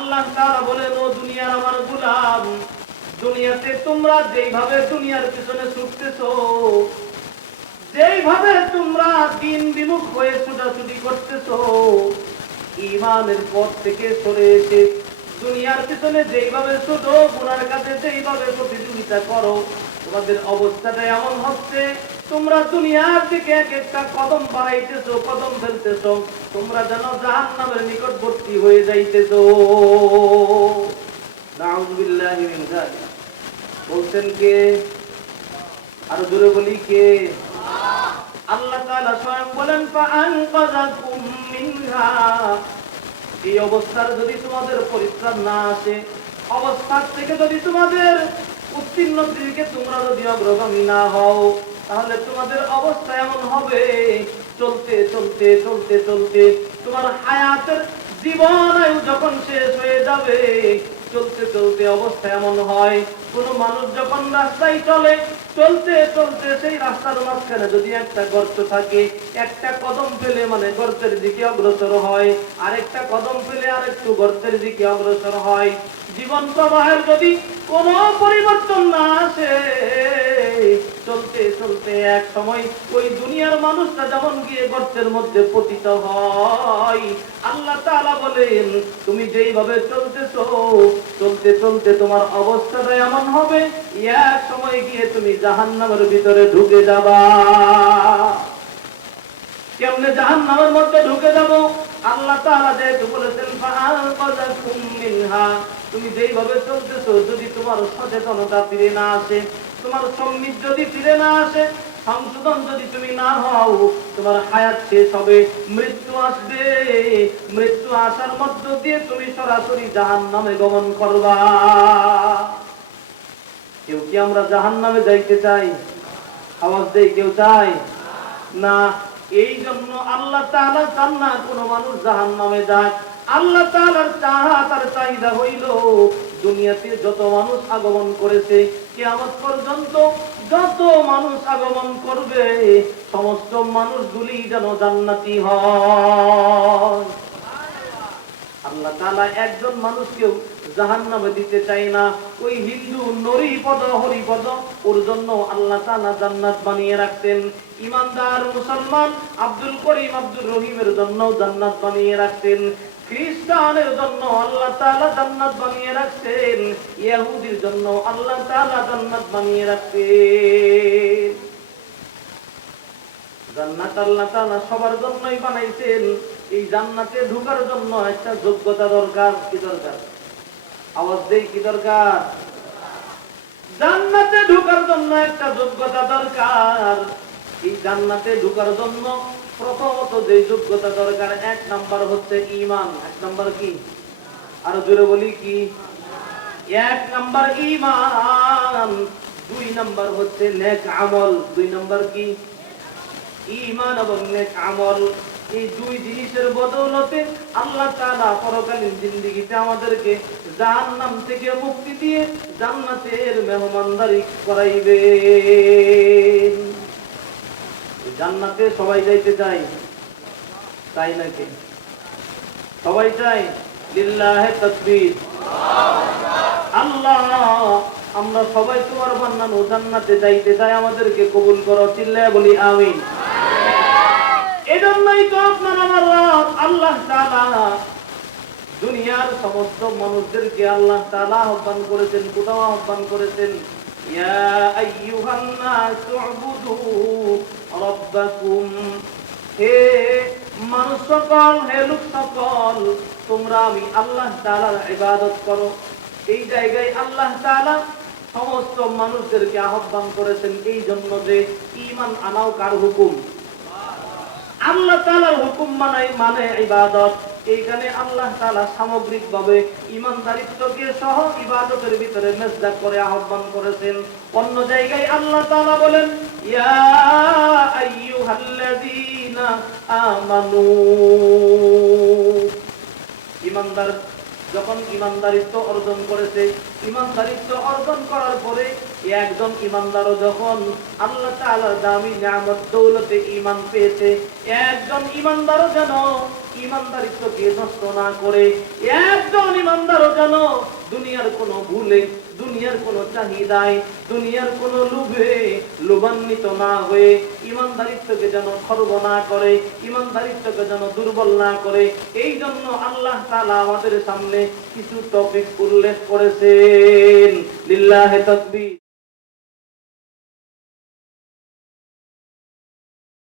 আল্লাহ তারা বলেন, ও দুনিয়ার আমার গুলাম, দুনিয়াতে তোমরা যেইভাবে দুনিয়ার পিছনে ছুটতেছ, যেইভাবে তোমরা দিন বিমুখ হয়ে ছুটাছুটি করতেছ ইমানের পথ থেকে সরে এসে দুনিয়ার পিছনে যেইভাবে ছোট গুনার কাছে যেইভাবে প্রতিযোগিতা করো তোমাদের অবস্থাটা এমন হচ্ছে, তোমরা দুনিয়ার দিকে এক একটা কদম বাড়াইতেছো, কদম ফেলতেছো, তোমরা যেন জাহান্নামের নিকটবর্তী হয়ে যাইতেছো। বলছেন কে? আরও জোরে বলি কে? আল্লাহ স্বয়ং বলেন এই অবস্থার যদি তোমাদের পরিত্রাণ না আসে, অবস্থার থেকে যদি তোমাদের উত্তীর্ণ দিকে তোমরা যদি অগ্রগামী না হও, তাহলে তোমাদের অবস্থা এমন হবে। চলতে চলতে চলতে চলতে তোমার হায়াতের জীবন আয়ু যখন শেষ হয়ে যাবে, চলতে চলতে অবস্থা এমন হয়। কোনো মানুষ যখন রাস্তায় চলে চলতে চলতে সেই রাস্তার মাঝখানে যদি একটা গর্ত থাকে, একটা কদম ফেলে মানে গর্তের দিকে অগ্রসর হয়, আরেকটা কদম ফেলে আরেকটু গর্তের দিকে অগ্রসর হয়। জীবন প্রবাহের যদি কোনো পরিবর্তন না আসে, চলতে চলতে এক সময় ওই দুনিয়ার মানুষটা যেমন গিয়ে গর্তের মধ্যে পতিত হয়, আল্লাহ তাআলা বলেন, তুমি যেইভাবে চলতেছো চলতে চলতে তোমার অবস্থাটা এমন হবে। এক সময় গিয়ে তুমি জাহান্নামের ভিতরে ঢুকে যাবা। কেমনে জাহান্নামের মধ্যে ঢুকে যাব? আল্লাহ যেহেতু বলেছেন তুমি যেইভাবে চলতেছো, যদি তোমার সচেতনতা ফিরে না আসে, তোমার সম্মিত যদি ফিরে না আসে সংশোধন যদি তুমি না হও, তোমার হায়াত শেষ হবে, মৃত্যু আসবে। মৃত্যু আসার মধ্য দিয়ে তুমি সরাসরি জাহান্নামে গমন করবা। কেউ কি আমরা জাহান্নামে যাইতে চাই? আওয়াজ দেই, কেউ চাই না, এই জন্য আল্লাহ তাআলা চান না কোনো মানুষ জাহান্নামে যাক আল্লাহ তাআলার চাহা, তার চাহিদা হইল দুনিয়াতে যত মানুষ আগমন করেছে, কিয়ামত পর্যন্ত যত মানুষ আগমন করবে, সমস্ত মানুষগুলি যেন জান্নাতি হয়। আল্লাহ তাআলা একজন মানুষকেও জাহান্নামে দিতে চাই না। ওই হিন্দু নরিপদ হরিপদ ওর জন্য আল্লাহ তাআলা জান্নাত বানিয়ে রাখতেন। ইমানদার মুসলমান আব্দুল করিম আব্দুল রহিমের জন্য জান্নাত বানিয়ে রাখতেন। খ্রিস্টানের জন্য আল্লাহ তাআলা জান্নাত বানিয়ে রাখছেন ইহুদির জন্য আল্লাহ তাআলা জান্নাত বানিয়ে রাখছেন। জান্নাত আল্লাহ তাআলা সবার জন্যই বানাইছেন, এই জান্নাতে ঢোকার জন্য একটা যোগ্যতা দরকার, কি দরকার? আওয়াজ দেই, কি দরকার? জান্নাতে ঢোকার জন্য একটা যোগ্যতা দরকার। এই জান্নাতে ঢোকার জন্য প্রথমত যে যোগ্যতা দরকার, এক নাম্বার হচ্ছে ঈমান। এক নাম্বার কি? আরও জোরে বলি কি? এক নাম্বার ঈমান, দুই নাম্বার হচ্ছে নেক আমল। দুই নাম্বার কি? ঈমান এবং নেক আমল। এই দুই জিনিসের বদৌলতে আল্লাহ তাআলা পরকালীন জিন্দেগিতে আমাদেরকে জাহান্নাম থেকে মুক্তি দিয়ে জান্নাতের মেহমানদারি করাইবেন। জান্নাতে সবাই যাইতে চাই তাই নাকি? সবাই চাই লিল্লাহে তাকবীর। আল্লাহ, আমরা সবাই তোমার বান্নানো জান্নাতে যাইতে চাই, আমাদেরকে কবুল করো, চিল্লায় বলি আমিন। এজন্যই তো আপনার আমার রব, আল্লাহ তাআলা, দুনিয়ার সমস্ত মানুষদেরকে আল্লাহ তাআলা আহ্বান করেছেন, কোথাও আহ্বান করেছেন? ইয়া আইয়ুহান নাস উবুদু রাব্বাকুম হে মানুষ সকল হে লোক সকল তোমরা আমি আল্লাহ তাআলার ইবাদত করো। এই জায়গায় আল্লাহ তাআলা সমস্ত মানুষদেরকে আহ্বান করেছেন এই জন্য যে ঈমান আনাও কার হুকুম? আল্লাহ তাআলার হুকুম মানাই মানে ইবাদত। এইখানে আল্লাহ তাআলা সামগ্রিক ভাবে ইমানদারিত্বকে সহ ইবাদতের ভিতরে মেজদা করে আহ্বান করেছেন। অন্য জায়গায় আল্লাহ তাআলা বলেন ইমানদার যখন ইমানদারিত্ব অর্জন করেছে ইমানদারিত্ব অর্জন করার পরে একজন ইমানদারও যখন আল্লাহ তাআলার দামি নিয়ামত, দৌলতে ঈমান পেয়েছে, একজন ইমানদারও যেন ইমানদারিত্বকে যেন খর্ব না করে, ইমানদারিত্বকে যেন দুর্বল না করে, এই জন্য আল্লাহ আমাদের সামনে কিছু টপিক উল্লেখ করেছেন।